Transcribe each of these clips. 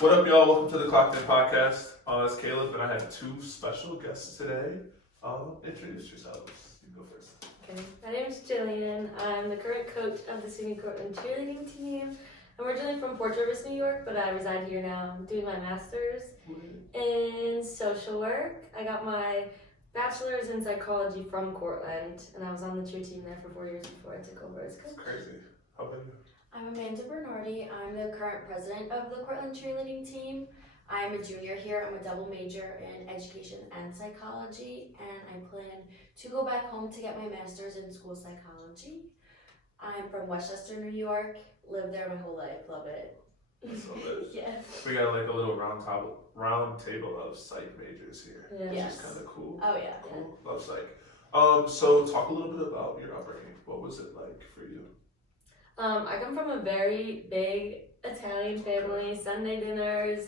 What up, y'all? Welcome to the Clocked In Podcast. It's Caleb, and I have two special guests today. Introduce yourselves. You go first. Okay, my name is Jillian. I'm the current coach of the SUNY Cortland cheerleading team. I'm originally from Port Jervis, New York, but I reside here now. I'm doing my master's in social work. I got my bachelor's in psychology from Cortland, and I was on the cheer team there for 4 years before I took over as coach. That's crazy. How about you? I'm Amanda Bernardi. I'm the current president of the Cortland cheerleading team. I'm a junior here. I'm a double major in education and psychology, and I plan to go back home to get my master's in school psychology. I'm from Westchester, New York. Lived there my whole life. Love it. So good. Yes. We got like a little round table of psych majors here. Yeah. Which Yes. is kind of cool. Oh yeah. Cool. Love psych. So talk a little bit about your upbringing. What was it like for you? I come from a very big Italian family. Sunday dinners,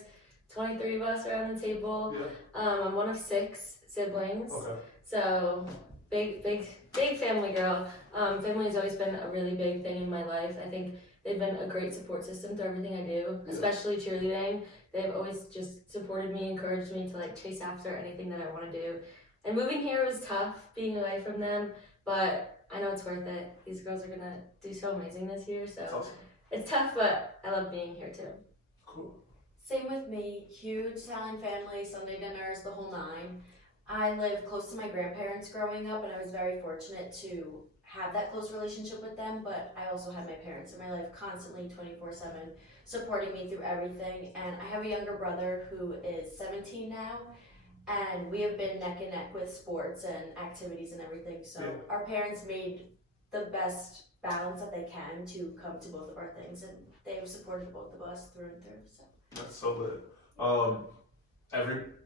23 of us around the table. Yeah. I'm one of 6 siblings. Okay. So big family girl. Family has always been a really big thing in my life. I think they've been a great support system to everything I do, especially cheerleading. They've always just supported me, encouraged me to like chase after anything that I want to do. And moving here was tough, being away from them, but I know it's worth it. These girls are gonna do so amazing this year, so That's awesome. it's tough, but I love being here too. Cool. Same with me. Huge Italian family, Sunday dinners, the whole nine. I lived close to my grandparents growing up, and I was very fortunate to have that close relationship with them, but I also had my parents in my life constantly 24/7 supporting me through everything. And I have a younger brother who is 17 now, and we have been neck and neck with sports and activities and everything. So our parents made the best balance that they can to come to both of our things, and they have supported both of us through and through. So That's so lit.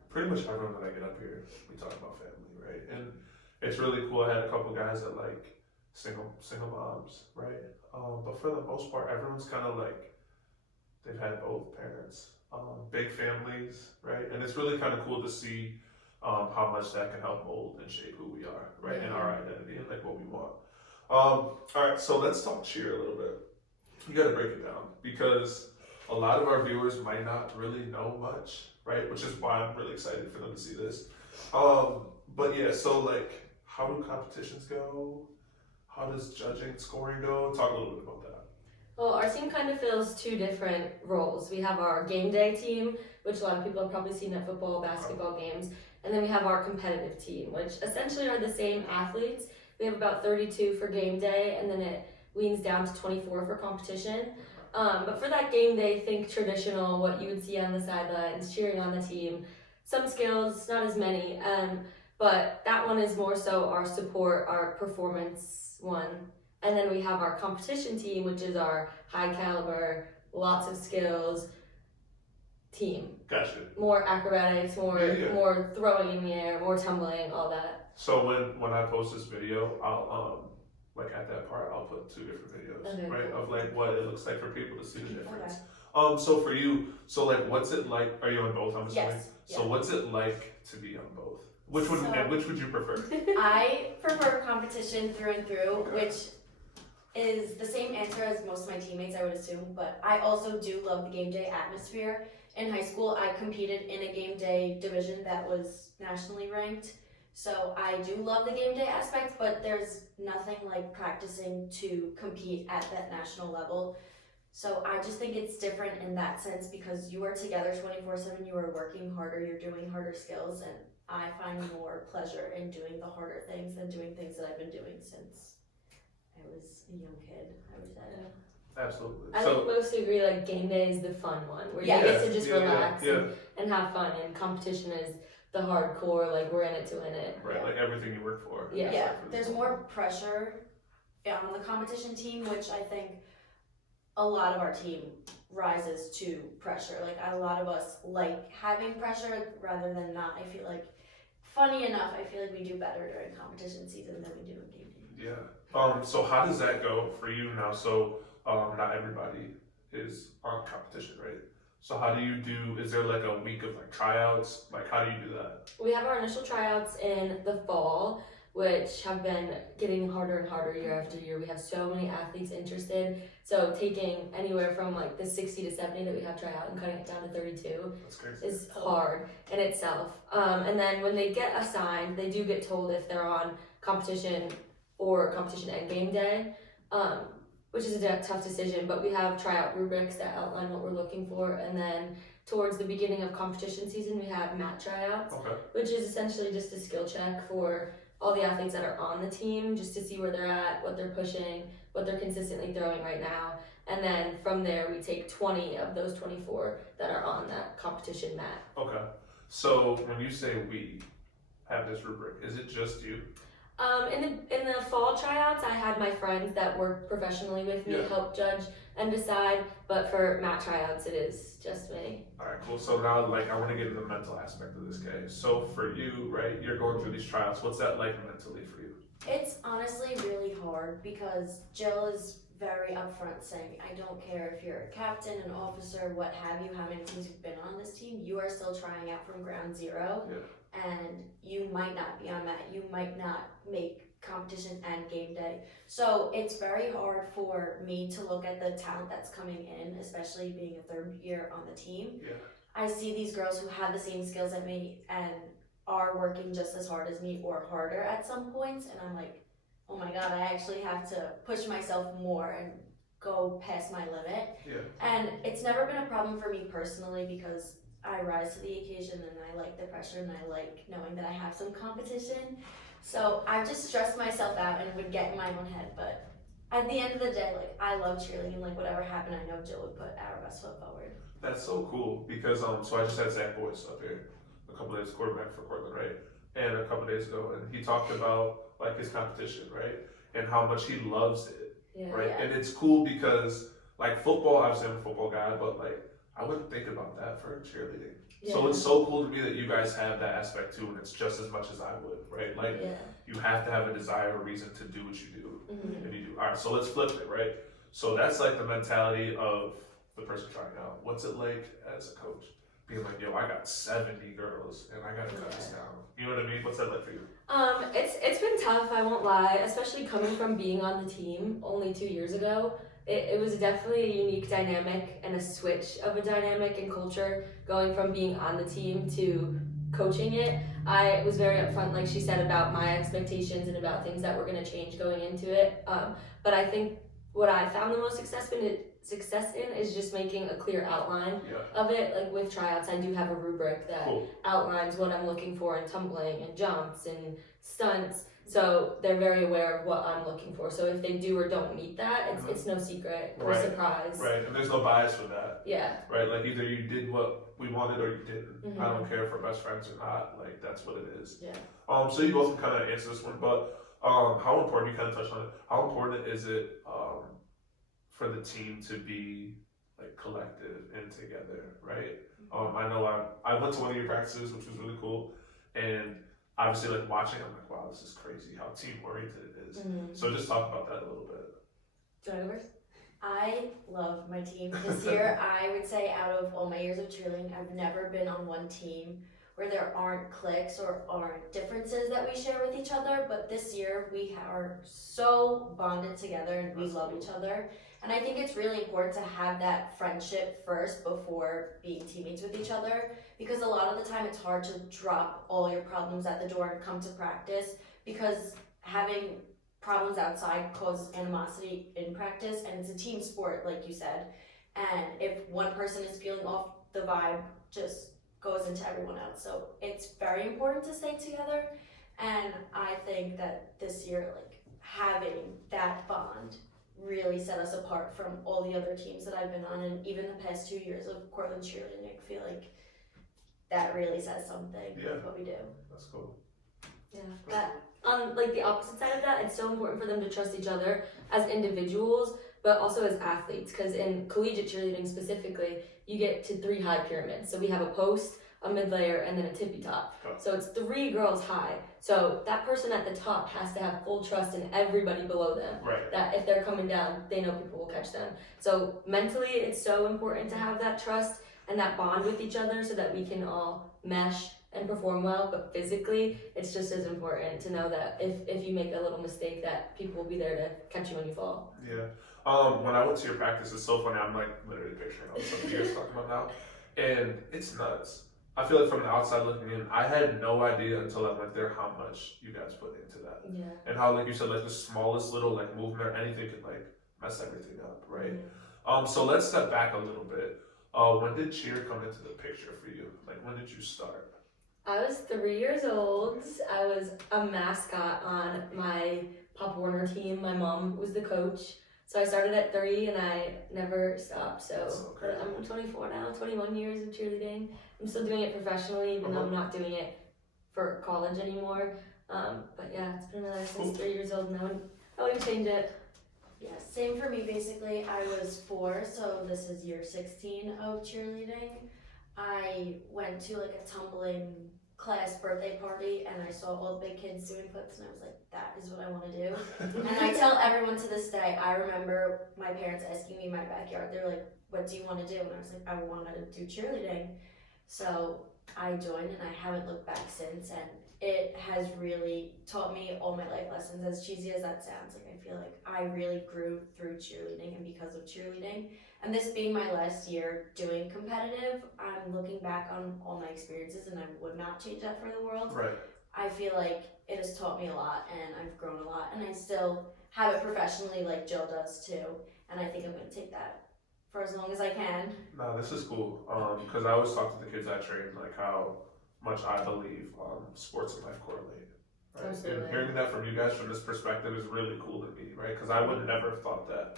Pretty much everyone that I get up here, we talk about family, right? And it's really cool. I had a couple guys that like single moms, right? But for the most part, everyone's kind of like they've had both parents, big families, right? And it's really kind of cool to see how much that can help mold and shape who we are, right? And our identity and like what we want. All right, so let's talk cheer a little bit. You got to break it down because a lot of our viewers might not really know much, right? Which is why I'm really excited for them to see this. But yeah, so like, how do competitions go? How does judging, scoring go? Talk a little bit about that. Well, our team kind of fills 2 different roles. We have our game day team, which a lot of people have probably seen at football, basketball games. And then we have our competitive team, which essentially are the same athletes. We have about 32 for game day, and then it weans down to 24 for competition. But for that game day, think traditional, what you would see on the sidelines, cheering on the team. Some skills, not as many, but that one is more so our support, our performance one. And then we have our competition team, which is our high caliber, lots of skills team. Gotcha. More acrobatics, more throwing in the air, more tumbling, all that. So when I post this video, I'll like at that part, I'll put 2 different videos, right? Of like what it looks like for people to see the difference. So for you, so like what's it like? Are you on both? I'm assuming. yes. So what's it like to be on both? Which would you prefer? I prefer competition through and through, which is the same answer as most of my teammates, I would assume, but I also do love the game day atmosphere. In high school, I competed in a game day division that was nationally ranked, so I do love the game day aspect, but there's nothing like practicing to compete at that national level. So I just think it's different in that sense because you are together 24/7, you are working harder, you're doing harder skills, and I find more pleasure in doing the harder things than doing things that I've been doing since I was a young kid, I would say. Absolutely. I think most agree like game day is the fun one, where you get to just relax and have fun, and competition is the hardcore, like we're in it to win it. Right, like everything you work for. Yeah, there's more pressure on the competition team, which I think a lot of our team rises to pressure. Like a lot of us like having pressure rather than not. I feel like, funny enough, I feel like we do better during competition season than we do in game day. Yeah. So how does that go for you now? So not everybody is on competition, right? So how do you do, is there like a week of like tryouts? Like how do you do that? We have our initial tryouts in the fall. which have been getting harder and harder year after year. We have so many athletes interested. So taking anywhere from like the 60 to 70 that we have try out and cutting it down to 32 That's crazy. is hard in itself. And then when they get assigned, they do get told if they're on competition or competition and game day, which is a tough decision, but we have tryout rubrics that outline what we're looking for. And then towards the beginning of competition season, we have mat tryouts, Okay. which is essentially just a skill check for all the athletes that are on the team, just to see where they're at, what they're pushing, what they're consistently throwing right now. And then from there, we take 20 of those 24 that are on that competition mat. Okay. So when you say we have this rubric, is it just you? In the fall tryouts, I had my friends that work professionally with me Yeah. help judge and decide. But for mat tryouts, it is just me. All right, cool. So now, like, I want to get into the mental aspect of this game. So for you, right, you're going through these tryouts. What's that like mentally for you? It's honestly really hard because Jill is very upfront saying, I don't care if you're a captain, an officer, what have you, how many teams you've been on this team, you are still trying out from ground zero. Yeah. And you might not be on that, you might not make competition and game day. So it's very hard for me to look at the talent that's coming in, especially being a third year on the team. Yeah. I see these girls who have the same skills as me and are working just as hard as me or harder at some points, and I'm like, oh my god, I actually have to push myself more and go past my limit. Yeah. And it's never been a problem for me personally because I rise to the occasion and I like the pressure and I like knowing that I have some competition. So I've just stressed myself out and would get in my own head. But at the end of the day, like, I love cheerleading and like whatever happened, I know Jill would put our best foot forward. That's so cool because so I just had Zach Boyce up here a couple days, quarterback for Portland, right? And a couple days ago, and he talked about like his competition, right? And how much he loves it, Yeah. right? Yeah. And it's cool because like football, obviously I'm a football guy, but like I wouldn't think about that for cheerleading. So Yeah. it's so cool to me that you guys have that aspect too, and it's just as much as I would, right? Like Yeah. you have to have a desire or reason to do what you do, Mhm. and you do. All right, so let's flip it, right? So that's like the mentality of the person trying out. What's it like as a coach? Being like, yo, I got 70 girls and I gotta cut this down. You know what I mean? What's that like for you? It's been tough, I won't lie, especially coming from being on the team only 2 years ago. It was definitely a unique dynamic and a switch of a dynamic and culture going from being on the team to coaching it. I was very upfront, like she said, about my expectations and about things that were going to change going into it. But I think what I found the most success in is just making a clear outline Yeah. of it. Like with tryouts, I do have a rubric that Cool. outlines what I'm looking for in tumbling and jumps and stunts. So they're very aware of what I'm looking for. So if they do or don't meet that, it's no secret or Right. surprise. Right, and there's no bias for that, Yeah. right? Like either you did what we wanted or you didn't. Mhm. I don't care if we're best friends or not. Like that's what it is. Yeah. So you both can kind of answer this one, but how important, you kind of touched on it, how important is it for the team to be like collective and together, right? I know I went to one of your practices, which was really cool, and obviously like watching, I'm like, wow, this is crazy how team oriented it is. Mhm. So just talk about that a little bit. Do you want to go first? I love my team. This year, I would say out of all my years of cheerleading, I've never been on one team where there aren't cliques or aren't differences that we share with each other. But this year, we are so bonded together and we That's love cool. each other. And I think it's really important to have that friendship first before being teammates with each other. Because a lot of the time, it's hard to drop all your problems at the door and come to practice. Because having problems outside causes animosity in practice, and it's a team sport, like you said. And if one person is feeling off, the vibe just goes into everyone else. So it's very important to stay together. And I think that this year, like, having that bond really set us apart from all the other teams that I've been on, and even the past 2 years of Cortland cheerleading. I feel like that really says something Yeah. with what we do. That's cool. Yeah. That on like the opposite side of that, it's so important for them to trust each other as individuals, but also as athletes. Because in collegiate cheerleading specifically, you get to 3 high pyramids. So we have a post, a mid layer, and then a tippy top. Oh. So it's 3 girls high. So that person at the top has to have full trust in everybody below them. Right. That if they're coming down, they know people will catch them. So mentally, it's so important to have that trust and that bond with each other so that we can all mesh and perform well, but physically, it's just as important to know that if you make a little mistake, that people will be there to catch you when you fall. Yeah. When I went to your practice, it's so funny. I'm like literally picturing all the stuff you guys talking about now, and it's nuts. I feel like from the outside looking in, I had no idea until I went there how much you guys put into that, Yeah. and how, like you said, like the smallest little like movement or anything could like mess everything up, right? So let's step back a little bit. When did cheer come into the picture for you? Like, when did you start? I was 3 years old. I was a mascot on my Pop Warner team. My mom was the coach. So I started at 3 and I never stopped. So Okay. I'm 24 now, 21 years of cheerleading. I'm still doing it professionally, even though I'm not doing it for college anymore. But yeah, it's been since 3 years old now. I wouldn't change it. Yeah, same for me basically. I was 4, so this is year 16 of cheerleading. I went to like a tumbling class birthday party and I saw all the big kids doing flips and I was like, that is what I want to do. And I tell everyone to this day, I remember my parents asking me in my backyard, they're like, what do you want to do? And I was like, I want to do cheerleading. So I joined and I haven't looked back since, and it has really taught me all my life lessons. As cheesy as that sounds, like I feel like I really grew through cheerleading and because of cheerleading. And this being my last year doing competitive, I'm looking back on all my experiences and I would not change that for the world. Right. I feel like it has taught me a lot and I've grown a lot, and I still have it professionally like Jill does too. And I think I'm going to take that for as long as I can. No, this is cool. Because I always talk to the kids I train, like how much I believe sports and life correlate. Right? Absolutely. And hearing that from you guys from this perspective is really cool to me, right? Because I would never have thought that.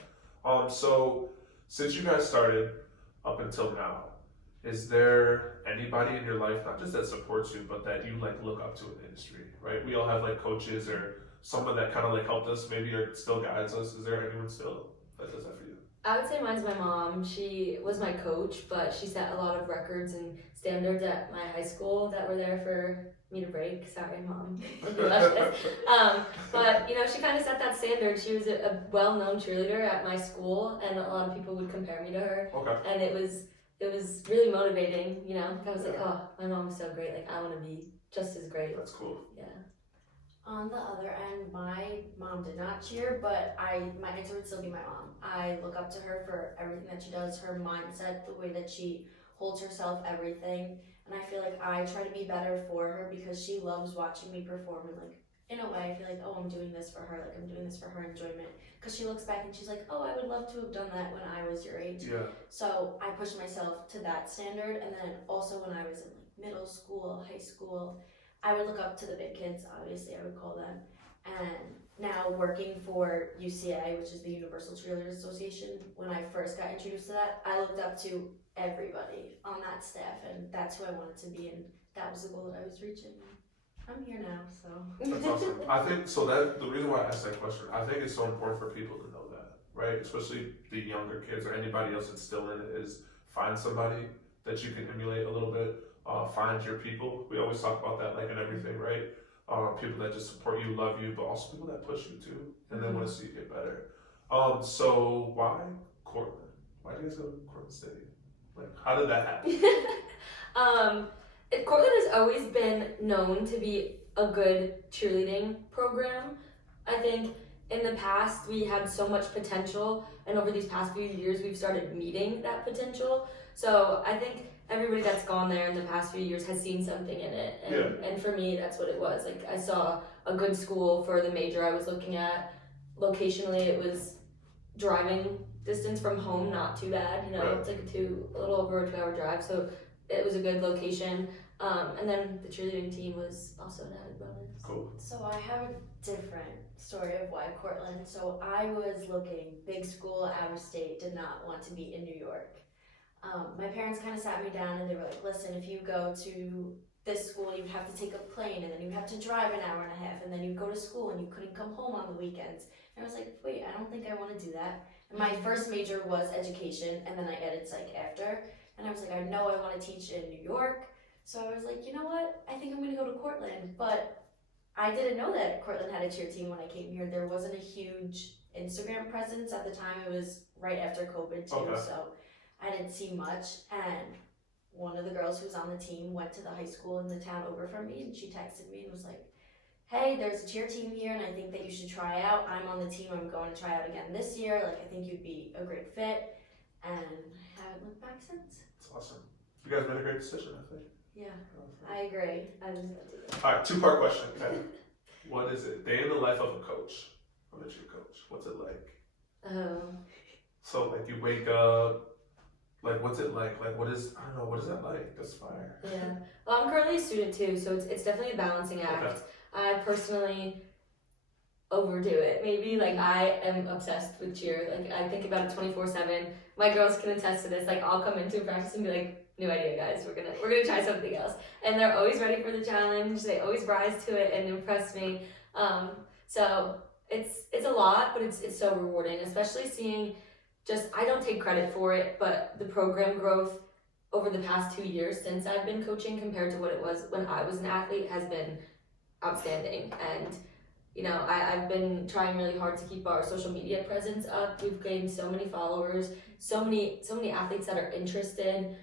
So since you guys started up until now, is there anybody in your life, not just that supports you, but that you like look up to in the industry, right? We all have like coaches or someone that kind of like helped us, maybe, or still guides us. Is there anyone still that does that for you? I would say mine's my mom. She was my coach, but she set a lot of records and standards at my high school that were there for me to break. Sorry, Mom. But, you know, she kind of set that standard. She was a well-known cheerleader at my school, and a lot of people would compare me to her. Okay. And it was really motivating, you know. I was like, oh, my mom was so great. Like, I want to be just as great. That's cool. Yeah. On the other end, my mom did not cheer, but my answer would still be my mom. I look up to her for everything that she does, her mindset, the way that she holds herself, everything. And I feel like I try to be better for her because she loves watching me perform. And like, in a way, I feel like, oh, I'm doing this for her. Like, I'm doing this for her enjoyment. Because she looks back and she's like, oh, I would love to have done that when I was your age. Yeah. So I pushed myself to that standard. And then also when I was in like middle school, high school, I would look up to the big kids, obviously I would call them. And now working for UCA, which is the Universal Cheerleaders Association, when I first got introduced to that, I looked up to everybody on that staff, and that's who I wanted to be, and that was the goal that I was reaching. I'm here now, so. That's awesome. I think so. That the reason why I asked that question, I think it's so important for people to know that, right? Especially the younger kids or anybody else that's still in it, is find somebody that you can emulate a little bit. Find your people. We always talk about that, like in everything, right? People that just support you, love you, but also people that push you too, and then want to see you get better. So why Cortland? Why did you guys go to Cortland City? Like, how did that happen? Cortland has always been known to be a good cheerleading program. I think in the past we had so much potential, and over these past few years we've started meeting that potential. So I think everybody that's gone there in the past few years has seen something in it, and for me that's what it was. Like, I saw a good school for the major I was looking at. Locationally, it was driving distance from home, not too bad, you know. Right. It's like a little over a 2-hour drive, so it was a good location. And then the cheerleading team was also an added bonus. Cool. So I have a different story of why Cortland. So I was looking big school, out of state, did not want to be in New York. My parents kind of sat me down and they were like, listen, if you go to this school, you have to take a plane, and then you have to drive an hour and a half, and then you go to school and you couldn't come home on the weekends. And I was like, wait, I don't think I want to do that. And my first major was education, and then I added psych after. And I was like, I know I want to teach in New York. So I was like, you know what? I think I'm going to go to Cortland. But I didn't know that Cortland had a cheer team when I came here. There wasn't a huge Instagram presence at the time. It was right after COVID too, so I didn't see much. And one of the girls girls who's on the team went to the high school in the town over from me, and she texted me and was like, hey, there's a cheer team here and I think that you should try out. I'm on the team, I'm going to try out again this year. Like, I think you'd be a great fit. And I haven't looked back since. It's awesome. You guys made a great decision, I think. Yeah, I agree. Alright, 2-part question. Okay. What is it? Day in the life of a coach. I'm a cheer coach. What's it like? So like you wake up, like what's it like? Like what is, I don't know, what is that like? That's fire. Yeah. Well, I'm currently a student too, so it's definitely a balancing act. Okay. I personally overdo it. Maybe like I am obsessed with cheer. Like I think about it 24/7. My girls can attest to this. Like I'll come into practice and be like, new idea, guys. We're gonna try something else. And they're always ready for the challenge. They always rise to it and impress me. So it's a lot, but it's so rewarding, especially seeing just, I don't take credit for it, but the program growth over the past 2 years since I've been coaching compared to what it was when I was an athlete has been outstanding. And you know, I've been trying really hard to keep our social media presence up. We've gained so many followers, so many athletes that are interested.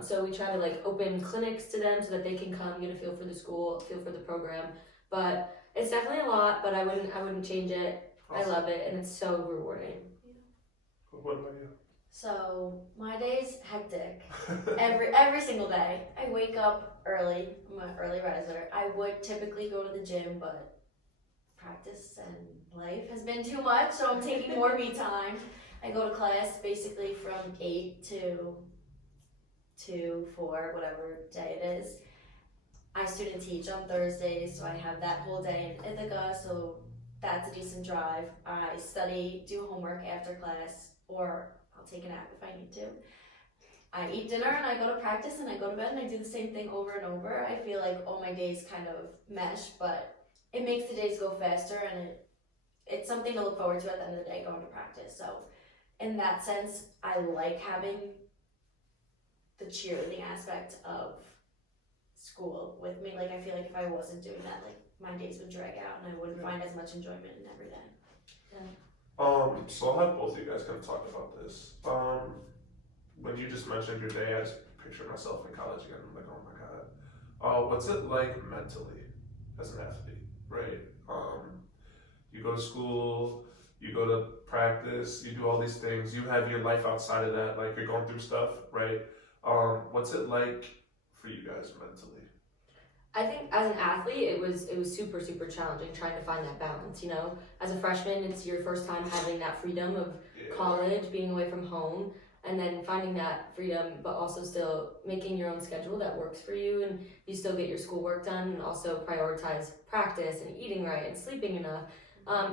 So we try to like open clinics to them so that they can come get a feel for the school, feel for the program. But it's definitely a lot, but I wouldn't change it. Awesome. I love it and it's so rewarding. What about you? So my day's hectic. Every single day. I wake up early. I'm an early riser. I would typically go to the gym, but practice and life has been too much, so I'm taking more me time. I go to class basically from 8 to 4, whatever day it is. I student teach on Thursdays, so I have that whole day in Ithaca, so that's a decent drive. I study, do homework after class, or I'll take a nap if I need to. I eat dinner and I go to practice and I go to bed and I do the same thing over and over. I feel like all my days kind of mesh, but it makes the days go faster, and it's something to look forward to at the end of the day, going to practice. So in that sense, I like having the cheerleading aspect of school with me. Like I feel like if I wasn't doing that, like my days would drag out and I wouldn't find as much enjoyment in every day. So I'll have both of you guys kind of talk about this. When you just mentioned your day, I just pictured myself in college again. I'm like, oh my god. What's it like mentally as an athlete, right? You go to school, you go to practice, you do all these things, you have your life outside of that, like you're going through stuff, right? What's it like for you guys mentally? I think as an athlete, it was super, super challenging trying to find that balance, you know? As a freshman, it's your first time having that freedom of college, being away from home, and then finding that freedom, but also still making your own schedule that works for you, and you still get your schoolwork done, and also prioritize practice and eating right and sleeping enough.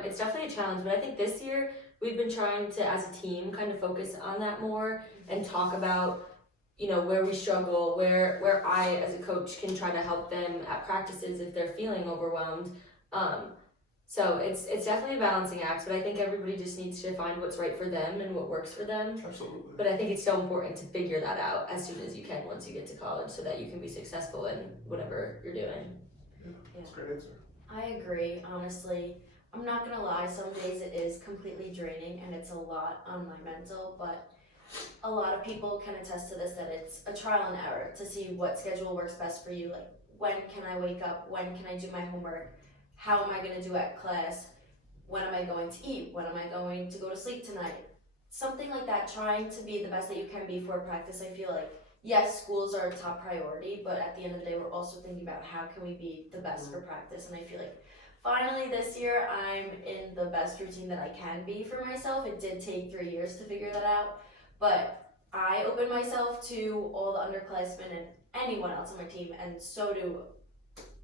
It's definitely a challenge, but I think this year we've been trying to, as a team, kind of focus on that more and talk about, you know, where we struggle, where I as a coach can try to help them at practices if they're feeling overwhelmed. So it's definitely a balancing act, but I think everybody just needs to find what's right for them and what works for them. Absolutely. But I think it's so important to figure that out as soon as you can once you get to college so that you can be successful in whatever you're doing. Yeah, that's a great answer. I agree, honestly. I'm not gonna lie, some days it is completely draining and it's a lot on my mental, but a lot of people can attest to this, that it's a trial and error to see what schedule works best for you. Like, when can I wake up? When can I do my homework? How am I going to do at class? When am I going to eat? When am I going to go to sleep tonight? Something like that, trying to be the best that you can be for practice. I feel like, yes, schools are a top priority, but at the end of the day, we're also thinking about how can we be the best for practice. And I feel like finally this year, I'm in the best routine that I can be for myself. It did take 3 years to figure that out. But I open myself to all the underclassmen and anyone else on my team, and so do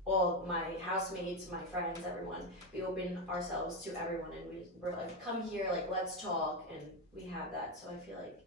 all my housemates, my friends, everyone. We open ourselves to everyone, and we're like, come here, like, let's talk, and we have that. So I feel like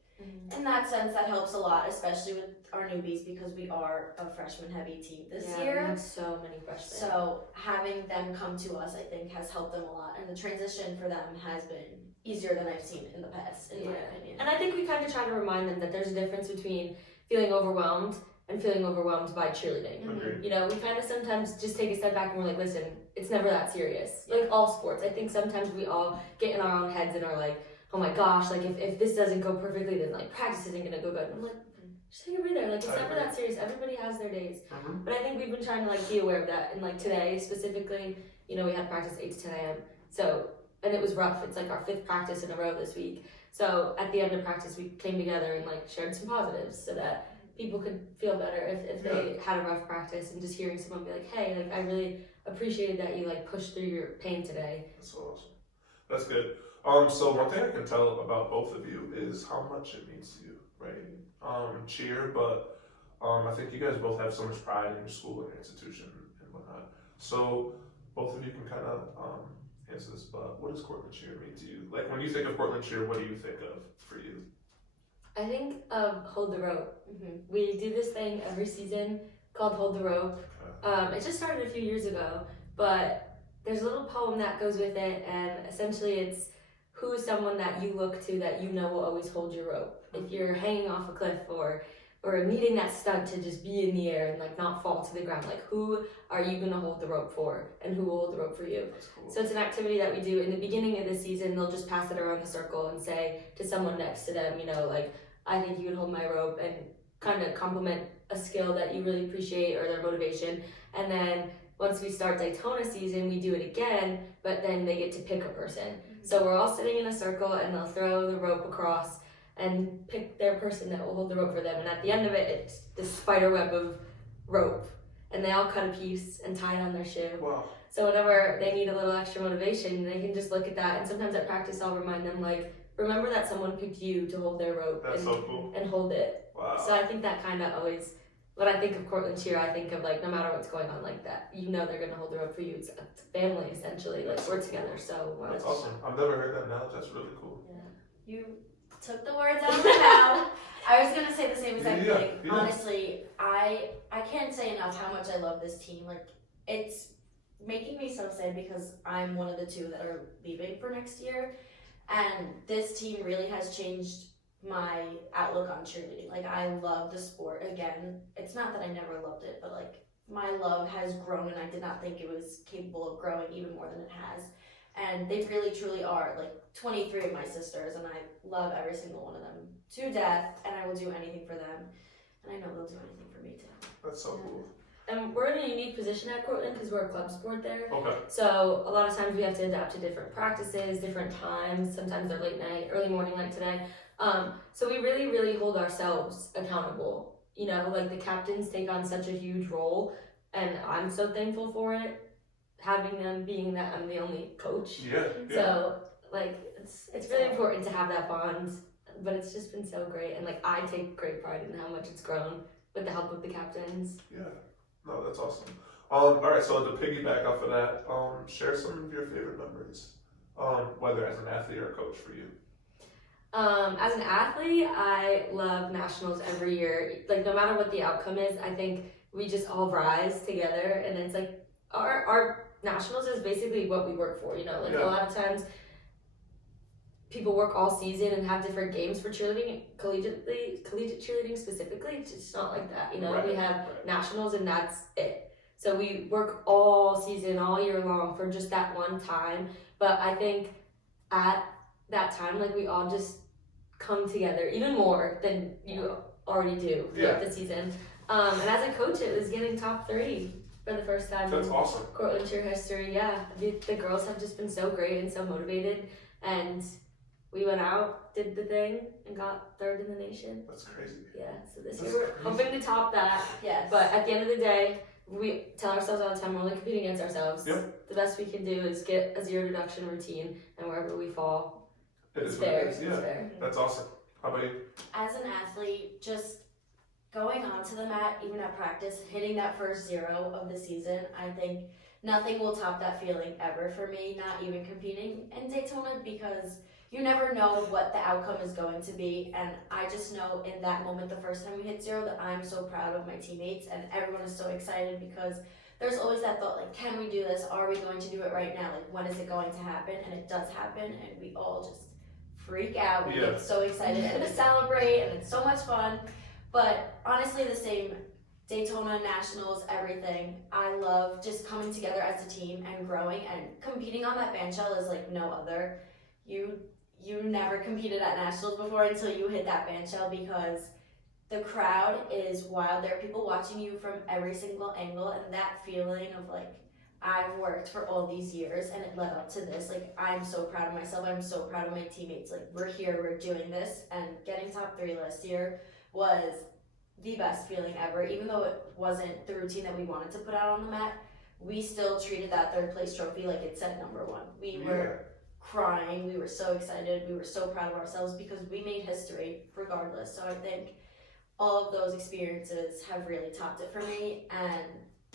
in that sense, that helps a lot, especially with our newbies, because we are a freshman-heavy team this year. We have so many freshmen. So having them come to us, I think, has helped them a lot, and the transition for them has been easier than I've seen in the past, in my opinion. And I think we kind of try to remind them that there's a difference between feeling overwhelmed and feeling overwhelmed by cheerleading. Mm-hmm. You know, we kind of sometimes just take a step back and we're like, listen, it's never that serious. Like all sports, I think sometimes we all get in our own heads and are like, oh my gosh, like if this doesn't go perfectly, then like practice isn't gonna go good. And I'm like, just take a breather. Like, it's I never agree. that serious. Everybody has their days. Mm-hmm. But I think we've been trying to, like, be aware of that. And, like, today, specifically, you know, we had practice 8 to 10 a.m. So, and it was rough. It's, like, our 5th practice in a row this week. So, at the end of practice, we came together and, like, shared some positives so that people could feel better if they had a rough practice, and just hearing someone be like, hey, like, I really appreciated that you, like, pushed through your pain today. That's awesome. That's good. So one thing I can tell about both of you is how much it means to you, right? Cheer, but I think you guys both have so much pride in your school and your institution and whatnot. So both of you can kind of answer this, but what does Cortland Cheer mean to you? Like, when you think of Cortland Cheer, what do you think of for you? I think of Hold the Rope. We do this thing every season called Hold the Rope. It just started a few years ago, but there's a little poem that goes with it, and essentially it's who is someone that you look to that you know will always hold your rope. If you're hanging off a cliff or needing that stunt to just be in the air and, like, not fall to the ground, like, who are you going to hold the rope for, and who will hold the rope for you? That's cool. So it's an activity that we do in the beginning of the season. They'll just pass it around the circle and say to someone next to them, you know, like, I think you would hold my rope, and kind of compliment a skill that you really appreciate or their motivation. And then once we start Daytona season, we do it again, but then they get to pick a person. So we're all sitting in a circle, and they'll throw the rope across and pick their person that will hold the rope for them. And at the end of it, it's this spider web of rope, and they all cut a piece and tie it on their shoe. Wow. So whenever they need a little extra motivation, they can just look at that. And sometimes at practice, I'll remind them, like, remember that someone picked you to hold their rope. That's so cool. And hold it. Wow. So I think that kind of always, when I think of Cortland Cheer, I think of, like, no matter what's going on, like, that, you know, they're going to hold the rope for you. It's a family, essentially. Like, we're together so much. That's awesome. I've never heard that analogy. That's really cool. Yeah. You took the words out of my mouth. I was gonna say the same exact thing. Yeah. Honestly, I can't say enough how much I love this team. Like, it's making me so sad because I'm one of the 2 that are leaving for next year, and this team really has changed my outlook on cheerleading. Like, I love the sport again. It's not that I never loved it, but, like, my love has grown, and I did not think it was capable of growing even more than it has. And they really truly are, like, 23 of my sisters, and I love every single one of them to death, and I will do anything for them, and I know they'll do anything for me too. That's so cool. And we're in a unique position at Cortland because we're a club sport there. Okay. So a lot of times we have to adapt to different practices, different times. Sometimes they're late night, early morning like today. So we really, really hold ourselves accountable. You know, like, the captains take on such a huge role, and I'm so thankful for it. Having them, being that I'm the only coach. Yeah. So, like, it's really important to have that bond, but it's just been so great, and, like, I take great pride in how much it's grown with the help of the captains. Yeah. No, that's awesome. All right, so to piggyback off of that, share some of your favorite memories, whether as an athlete or a coach for you. As an athlete, I love nationals every year. Like, no matter what the outcome is, I think we just all rise together, and it's like our nationals is basically what we work for. You know, like, a lot of times people work all season and have different games for cheerleading, collegiate cheerleading specifically. It's just not like that. You know, we have nationals, and that's it. So we work all season, all year long for just that one time. But I think at that time, like, we all just come together even more than you already do throughout the season. And as a coach, it was getting top 3 for the first time. That's in awesome. Cortland cheer history. Yeah, the girls have just been so great and so motivated, and we went out, did the thing, and got 3rd in the nation. That's crazy. Yeah, so this year we're hoping to top that. Yes. But at the end of the day, we tell ourselves all the time we're only competing against ourselves. Yep. The best we can do is get a 0 deduction routine, and wherever we fall, It's fair. It's fair. That's awesome. How about you? As an athlete, just going onto the mat, even at practice, hitting that first 0 of the season, I think nothing will top that feeling ever for me, not even competing in Daytona, because you never know what the outcome is going to be. And I just know in that moment, the first time we hit 0, that I'm so proud of my teammates, and everyone is so excited because there's always that thought, like, can we do this? Are we going to do it right now? Like, when is it going to happen? And it does happen, and we all just freak out. We get so excited and we celebrate, and it's so much fun. But honestly, the same Daytona, Nationals, everything. I love just coming together as a team and growing, and competing on that bandshell is like no other. You never competed at Nationals before until you hit that bandshell, because the crowd is wild. There are people watching you from every single angle, and that feeling of like, I've worked for all these years and it led up to this. Like, I'm so proud of myself. I'm so proud of my teammates. Like, we're here, we're doing this, and getting top 3 last year was the best feeling ever. Even though it wasn't the routine that we wanted to put out on the mat, we still treated that 3rd place trophy like it said number 1. We were crying. We were so excited. We were so proud of ourselves because we made history regardless. So I think all of those experiences have really topped it for me. And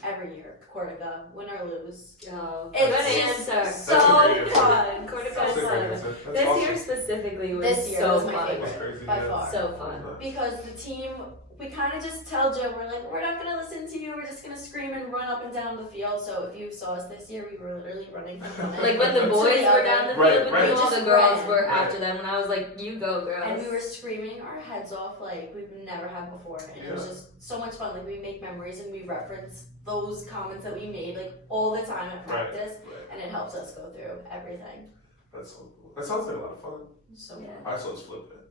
every year, Cortica, win or lose, Oh, it's good answer. so fun. Cortica So is That's a fun. great answer. That's This awesome. year specifically was This year so was my fun. favorite. That's crazy, by yeah. far. So fun. Because the team, we kind of just tell Joe, we're like, we're not going to listen to you, we're just going to scream and run up and down the field. So if you saw us this year, we were literally running from one end Like when the boys were down the field Right, with right. me, all Just the girls ran. were Right. after them, and I was like, "You go, girls!" and we were screaming our heads off like we've never had before. And it was Yeah. just so much fun. Like we make memories and we reference those comments that we made like all the time at Right. practice. Right. And it helps us go through everything. That's so cool. That sounds like a lot of fun. So Yeah. fun. Alright, so let's flip it.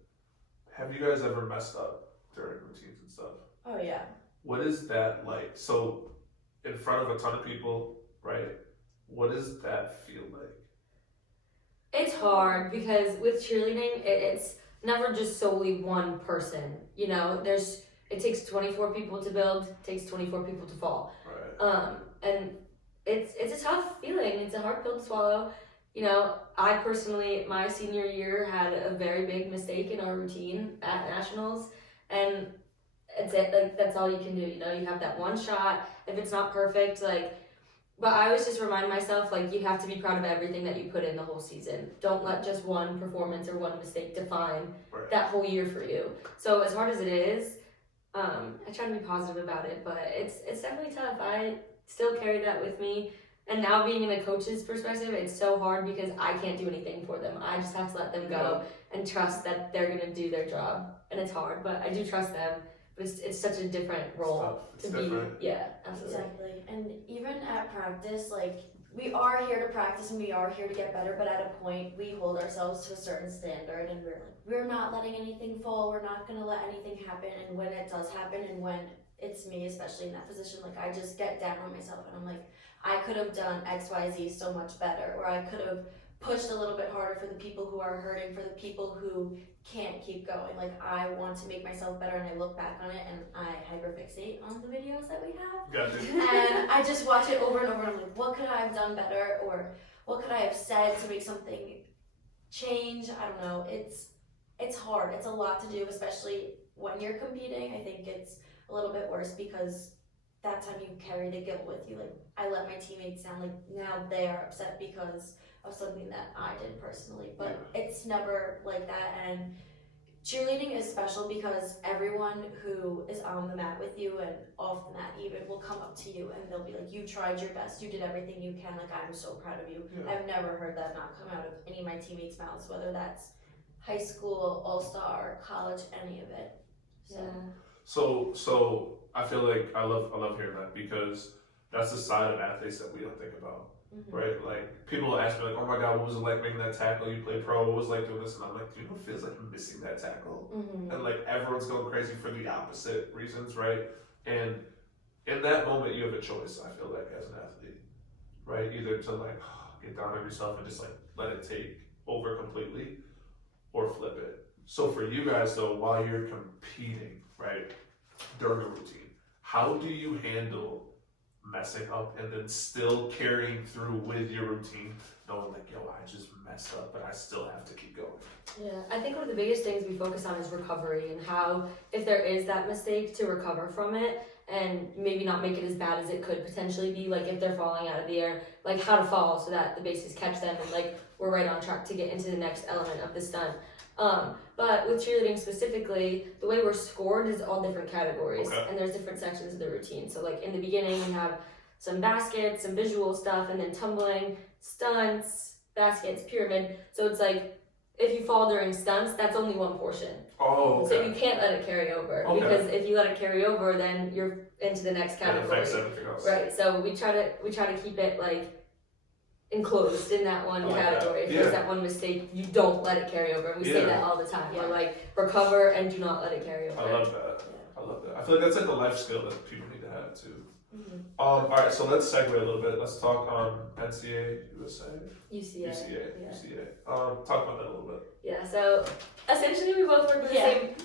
Have you guys ever messed up during routines and stuff? Oh yeah. What is that like? So, in front of a ton of people, right? What does that feel like? It's hard because with cheerleading, it's never just solely one person. You know, it takes 24 people to build, it takes 24 people to fall. Right. And it's a tough feeling. It's a hard pill to swallow. You know, I personally, my senior year, had a very big mistake in our routine at nationals, and it's it. Like that's all you can do. You know, you have that one shot. If it's not perfect, like. But I always just remind myself, like, you have to be proud of everything that you put in the whole season. Don't let just one performance or one mistake define Right. that whole year for you. So as hard as it is, I try to be positive about it, but it's definitely tough. I still carry that with me. And now being in a coach's perspective, it's so hard because I can't do anything for them. I just have to let them go and trust that they're going to do their job. And it's hard, but I do trust them. But it's such a different role It's to different. be. Yeah, absolutely. Exactly. And even at practice, like we are here to practice and we are here to get better, but at a point we hold ourselves to a certain standard and we're like, we're not letting anything fall, we're not gonna let anything happen. And when it does happen and when it's me, especially in that position, like I just get down on myself and I'm like, I could have done XYZ so much better, or I could have pushed a little bit harder for the people who are hurting, for the people who can't keep going. Like I want to make myself better and I look back on it and I hyperfixate on the videos that we have. Gotcha. And I just watch it over and over and I'm like, what could I have done better, or what could I have said to make something change? I don't know. It's hard. It's a lot to do, especially when you're competing. I think it's a little bit worse because that time you carry the guilt with you. Like I let my teammates down, like now they are upset because of something that I did personally, but it's never like that. And cheerleading is special because everyone who is on the mat with you and off the mat even will come up to you and they'll be like, you tried your best, you did everything you can, like I'm so proud of you. Yeah. I've never heard that not come out of any of my teammates' mouths, whether that's high school, all-star, college, any of it. So Yeah. So I feel like I love hearing that because that's the side of athletes that we don't think about. Right, like people ask me like, "Oh my God, what was it like making that tackle? You play pro. What was it like doing this?" And I'm like, "Do you know what it feels like missing that tackle?" And like everyone's going crazy for the opposite reasons, right? And in that moment, you have a choice. I feel like as an athlete, right, either to like get down on yourself and just like let it take over completely, or flip it. So for you guys though, while you're competing, right, during a routine, how do you handle messing up and then still carrying through with your routine, knowing like, yo, I just messed up, but I still have to keep going? Yeah, I think one of the biggest things we focus on is recovery and how, if there is that mistake, to recover from it and maybe not make it as bad as it could potentially be. Like if they're falling out of the air, like how to fall so that the bases catch them and like we're right on track to get into the next element of the stunt. But with cheerleading specifically, the way we're scored is all different categories, and there's different sections of the routine. So like in the beginning, we have some baskets, some visual stuff, and then tumbling, stunts, baskets, pyramid. So it's like if you fall during stunts, that's only one portion. Oh, okay. So you can't let it carry over because if you let it carry over, then you're into the next category. It affects everything else. Right. So we try to keep it like enclosed in that one I like category. that. If there's that one mistake, you don't let it carry over. And we say that all the time. We're like, recover and do not let it carry over. I love that. I love that. I feel like that's like a life skill that people need to have too. Mm-hmm. All right, so let's segue a little bit. Let's talk NCAA, USA, UCA. Talk about that a little bit. Yeah, so essentially we both work with the same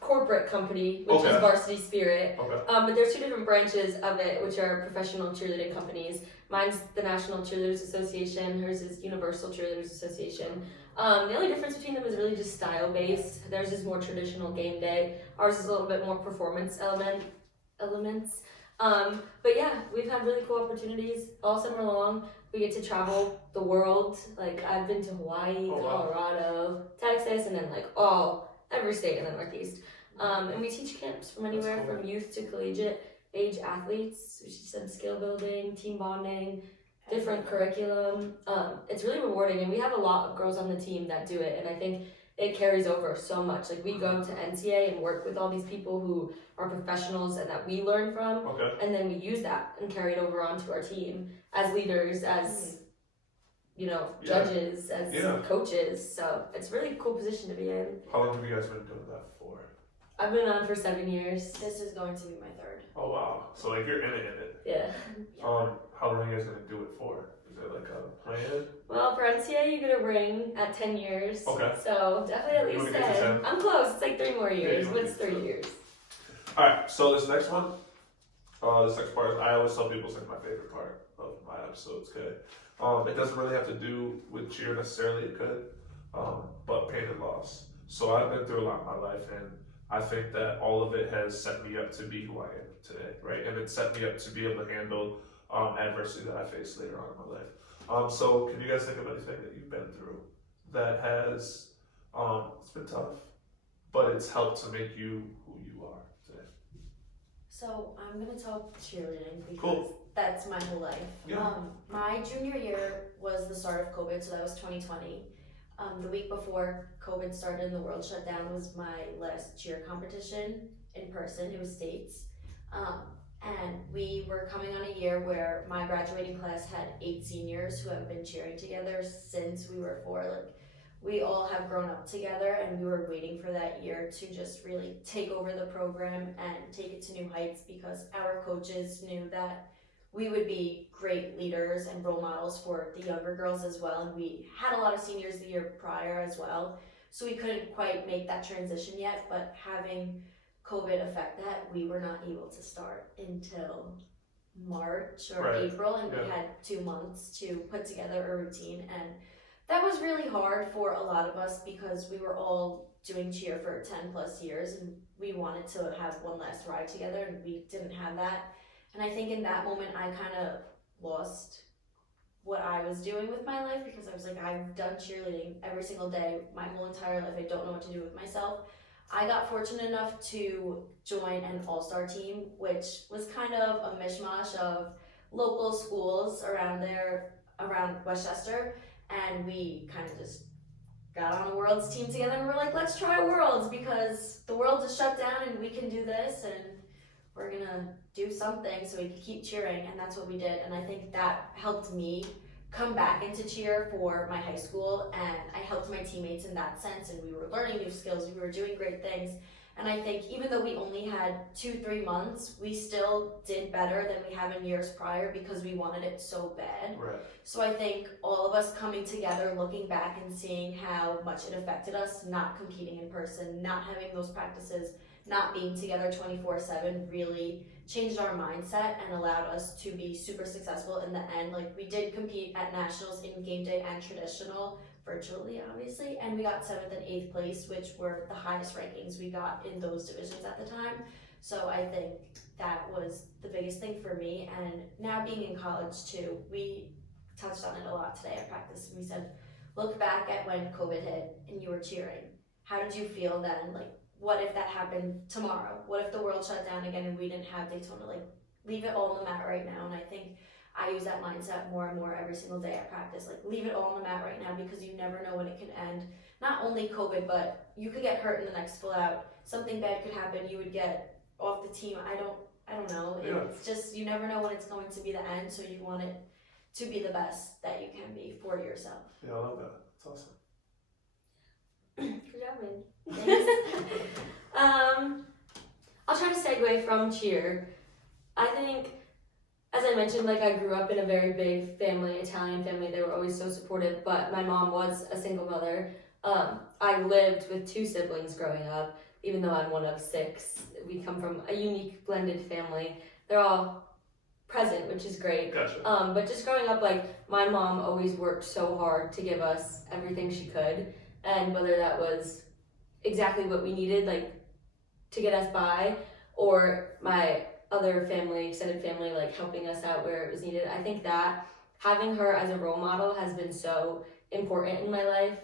corporate company, which is Varsity Spirit. Okay. But there's two different branches of it, which are professional cheerleading companies. Mine's the National Cheerleaders Association. Hers is Universal Cheerleaders Association. The only difference between them is really just style based. Theirs is more traditional game day. Ours is a little bit more performance elements. But yeah, we've had really cool opportunities all summer long. We get to travel the world. Like I've been to Hawaii, Colorado, Texas, and then like every state in the Northeast. And we teach camps from anywhere from youth to collegiate age athletes. She said skill building, team bonding, different curriculum. It's really rewarding, and we have a lot of girls on the team that do it, and I think it carries over so much. Like we go to NCA and work with all these people who are professionals and that we learn from, and then we use that and carry it over onto our team as leaders, as judges, as coaches. So it's a really cool position to be in. How long have you guys been doing that for? I've been on for 7 years. This is going to be my third. Oh wow! So like you're in it. Yeah. How long are you guys gonna do it for? Is there like a plan? Well, for NCA, you get a ring at 10 years. Okay. So definitely at least 10. I'm close. It's like 3 more years, but it's 3 years. All right. So this next one, this next part, I always tell people it's like my favorite part of my episodes. Okay. It doesn't really have to do with cheer necessarily. It could, but pain and loss. So I've been through a lot in my life, and I think that all of it has set me up to be who I am today, right? And it set me up to be able to handle adversity that I face later on in my life. So can you guys think of anything that you've been through that has, it's been tough, but it's helped to make you who you are today? So I'm gonna talk cheerleading because that's my whole life. Yeah. My junior year was the start of COVID, so that was 2020. The week before COVID started and the world shut down was my last cheer competition in person. It was states. And we were coming on a year where my graduating class had 8 seniors who have been cheering together since we were 4. Like, we all have grown up together, and we were waiting for that year to just really take over the program and take it to new heights, because our coaches knew that we would be great leaders and role models for the younger girls as well. And we had a lot of seniors the year prior as well, so we couldn't quite make that transition yet. But having COVID affect that, we were not able to start until March or April, and we had 2 months to put together a routine. And that was really hard for a lot of us, because we were all doing cheer for 10 plus years, and we wanted to have one last ride together, and we didn't have that. And I think in that moment I kind of lost what I was doing with my life, because I was like, I've done cheerleading every single day my whole entire life. I don't know what to do with myself. I got fortunate enough to join an all-star team, which was kind of a mishmash of local schools around Westchester, and we kind of just got on a Worlds team together, and we're like, let's try Worlds, because the world is shut down and we can do this, and we're gonna do something so we can keep cheering. And that's what we did. And I think that helped me come back into cheer for my high school, and I helped my teammates in that sense, and we were learning new skills, we were doing great things. And I think even though we only had 2-3 months, we still did better than we have in years prior, because we wanted it so bad. Right. So I think all of us coming together, looking back and seeing how much it affected us, not competing in person, not having those practices, not being together 24/7, really changed our mindset and allowed us to be super successful in the end. Like, we did compete at nationals in game day and traditional, virtually obviously, and we got 7th and 8th place, which were the highest rankings we got in those divisions at the time. So I think that was the biggest thing for me. And now being in college too, we touched on it a lot today at practice, and we said, look back at when COVID hit and you were cheering. How did you feel then? Like, what if that happened tomorrow? What if the world shut down again and we didn't have Daytona? Like, leave it all on the mat right now. And I think I use that mindset more and more every single day at practice. Like, leave it all on the mat right now, because you never know when it can end. Not only COVID, but you could get hurt in the next full out. Something bad could happen. You would get off the team. I don't know. Yeah. It's just, you never know when it's going to be the end. So you want it to be the best that you can be for yourself. Yeah, I love that. It's awesome. Good job, man. Thanks. I'll try to segue from cheer. I think, as I mentioned, like I grew up in a very big family, Italian family. They were always so supportive, but my mom was a single mother. I lived with 2 siblings growing up, even though I'm one of 6. We come from a unique blended family. They're all present, which is great. Gotcha. But just growing up, like my mom always worked so hard to give us everything she could, and whether that was exactly what we needed, like to get us by, or my other family, extended family, like helping us out where it was needed. I think that having her as a role model has been so important in my life.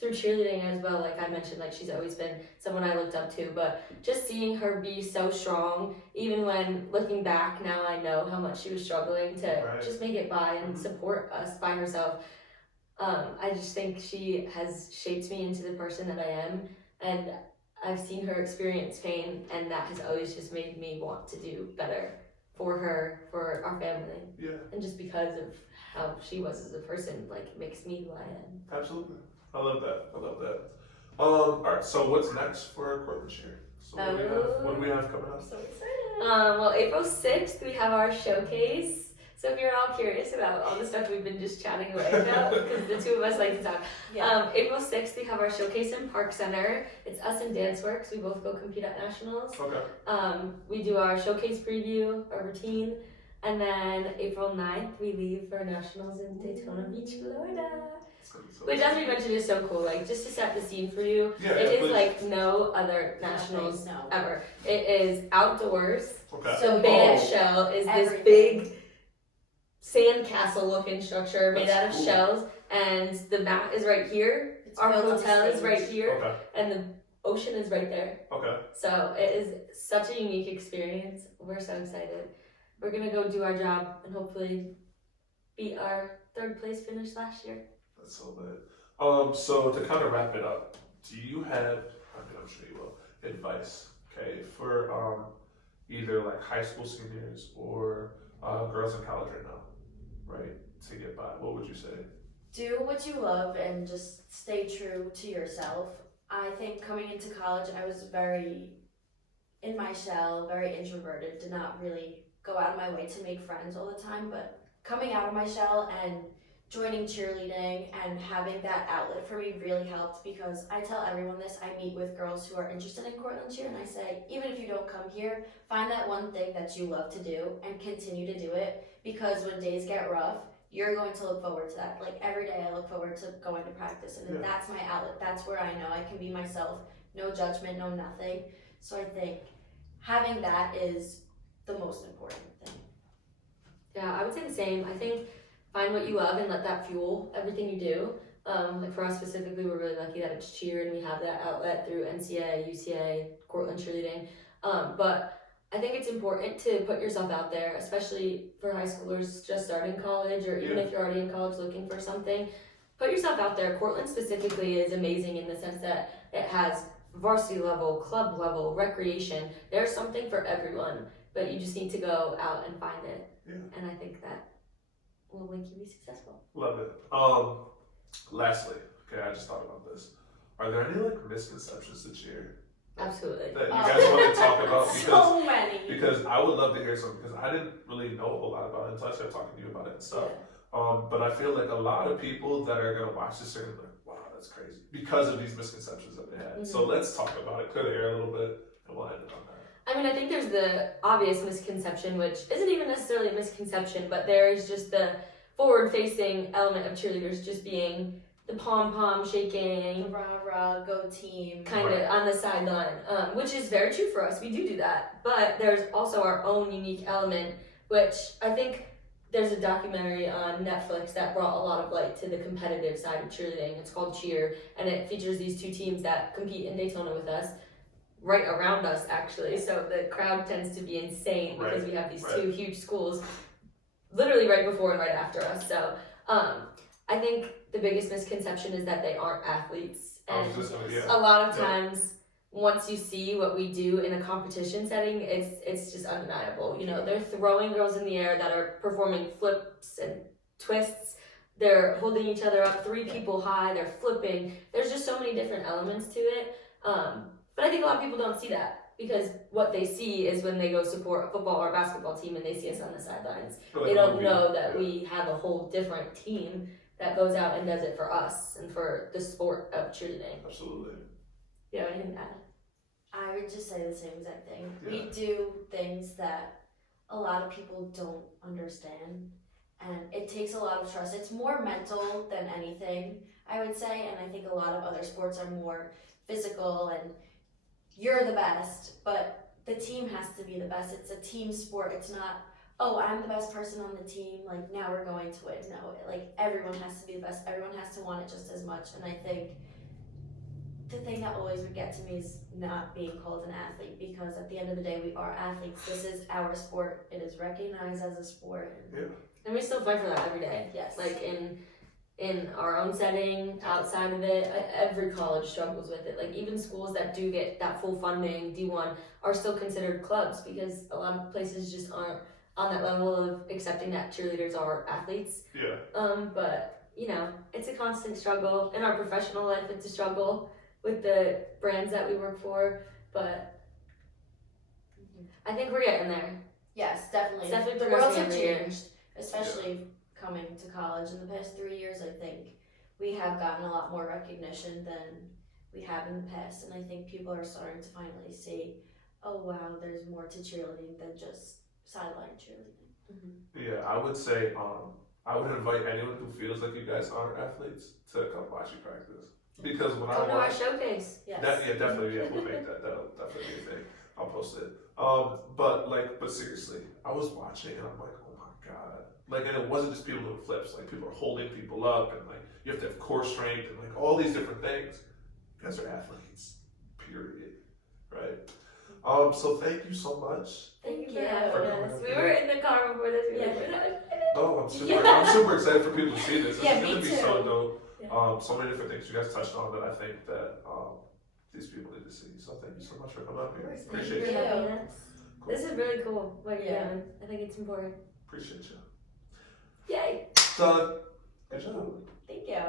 Through cheerleading as well, like I mentioned, like she's always been someone I looked up to, but just seeing her be so strong, even when looking back now I know how much she was struggling to just make it by and support us by herself. I just think she has shaped me into the person that I am, and I've seen her experience pain, and that has always just made me want to do better for her, for our family. Yeah. And just because of how she was as a person, like it makes me who I am. Absolutely. I love that. All right, so what's next for Cortland Cheer? So what do we have coming up? So excited. Well, April 6th, we have our showcase. So if you're all curious about all the stuff we've been just chatting away about, because the 2 of us like to talk. Yeah. April 6th, we have our showcase in Park Center. It's us and DanceWorks. We both go compete at nationals. Okay. We do our showcase preview, our routine. And then April 9th, we leave for nationals in Daytona Beach, Florida. Which, as we mentioned, is so cool. Like, just to set the scene for you, it is like no other nationals ever. It is outdoors. Okay. So band shell is this big sandcastle looking structure made out of shells, and the mat is right here. Our hotel is right here, and the ocean is right there. Okay. So it is such a unique experience. We're so excited. We're gonna go do our job and hopefully beat our 3rd place finish last year. That's so lit. So to kind of wrap it up, do you have, I'm sure you will, advice, okay, for either like high school seniors or girls in college right now, right, to get by? What would you say? Do what you love and just stay true to yourself. I think coming into college, I was very in my shell, very introverted, did not really go out of my way to make friends all the time, but coming out of my shell and joining cheerleading and having that outlet for me really helped, because I tell everyone this. I meet with girls who are interested in Cortland Cheer and I say, even if you don't come here, find that one thing that you love to do and continue to do it, because when days get rough, you're going to look forward to that. Like every day I look forward to going to practice, and that's my outlet. That's where I know I can be myself, no judgment, no nothing. So I think having that is the most important thing. Yeah, I would say the same. I think find what you love and let that fuel everything you do. Like for us specifically, we're really lucky that it's cheer and we have that outlet through NCA, UCA, Cortland cheerleading. But I think it's important to put yourself out there, especially for high schoolers just starting college, or even if you're already in college looking for something. Put yourself out there. Cortland specifically is amazing in the sense that it has varsity level, club level, recreation. There's something for everyone, but you just need to go out and find it. Yeah. And I think that will make you be successful. Love it. Lastly, okay, I just thought about this. Are there any like misconceptions to cheer Absolutely. that you guys want to talk about? Because, so many. Because I would love to hear some, because I didn't really know a whole lot about it until I started talking to you about it and stuff. But I feel like a lot of people that are going to watch this are going to be like, wow, that's crazy, because of these misconceptions that they had. Mm-hmm. So let's talk about it, clear the air a little bit, and we'll end it on that. I mean, I think there's the obvious misconception, which isn't even necessarily a misconception, but there is just the forward-facing element of cheerleaders just being the pom-pom shaking, rah-rah, go team, kind of on the sideline, which is very true for us. We do that, but there's also our own unique element, which I think there's a documentary on Netflix that brought a lot of light to the competitive side of cheerleading. It's called Cheer, and it features these 2 teams that compete in Daytona with us, right around us actually, so the crowd tends to be insane because we have these 2 huge schools literally right before and right after us. So I think the biggest misconception is that they aren't athletes, and a lot of times once you see what we do in a competition setting, it's just undeniable. You know, they're throwing girls in the air that are performing flips and twists. They're holding each other up 3 people high. They're flipping. There's just so many different elements to it. But I think a lot of people don't see that because what they see is when they go support a football or basketball team and they see us on the sidelines. Like They don't movie. know that we have a whole different team that goes out and does it for us and for the sport of cheerleading. Absolutely. You have anything to add? I would just say the same exact thing. Yeah. We do things that a lot of people don't understand, and it takes a lot of trust. It's more mental than anything, I would say, and I think a lot of other sports are more physical and you're the best, but the team has to be the best. It's a team sport. It's not, oh, I'm the best person on the team, like now we're going to win. No, like everyone has to be the best. Everyone has to want it just as much, and I think the thing that always would get to me is not being called an athlete, because at the end of the day, we are athletes. This is our sport. It is recognized as a sport. And we still fight for that every day. Yes. Like in our own setting, outside of it, every college struggles with it. Like even schools that do get that full funding, D1, are still considered clubs because a lot of places just aren't on that level of accepting that cheerleaders are athletes. Yeah. But you know, it's a constant struggle. In our professional life, it's a struggle with the brands that we work for. But I think we're getting there. Yes, definitely. It's definitely The world's progressing have every year. changed, especially coming to college. In the past 3 years, I think we have gotten a lot more recognition than we have in the past, and I think people are starting to finally see, oh wow, there's more to cheerleading than just sideline cheerleading. Yeah, I would say I would invite anyone who feels like you guys aren't athletes to come watch you practice. Because when Come to I our watch, showcase. Yes. definitely, we'll make that. That'll definitely be a thing. I'll post it. But seriously, I was watching and I'm like, oh my god. Like, and it wasn't just people doing flips. Like, people are holding people up, and like you have to have core strength and like all these different things. You guys are athletes. Period. Right. So thank you so much. Thank you you. for having us. We were in the car before this. We were like, No, I'm super excited for people to see this. Yeah, It's me gonna be too. so dope. Yeah. So many different things you guys touched on that I think that these people need to see. So thank you so much for coming up here. Thank Appreciate you you. for having us. This is really cool what you're Yeah. doing. I think it's important. Appreciate you. Yay! Done. Good job. Thank you.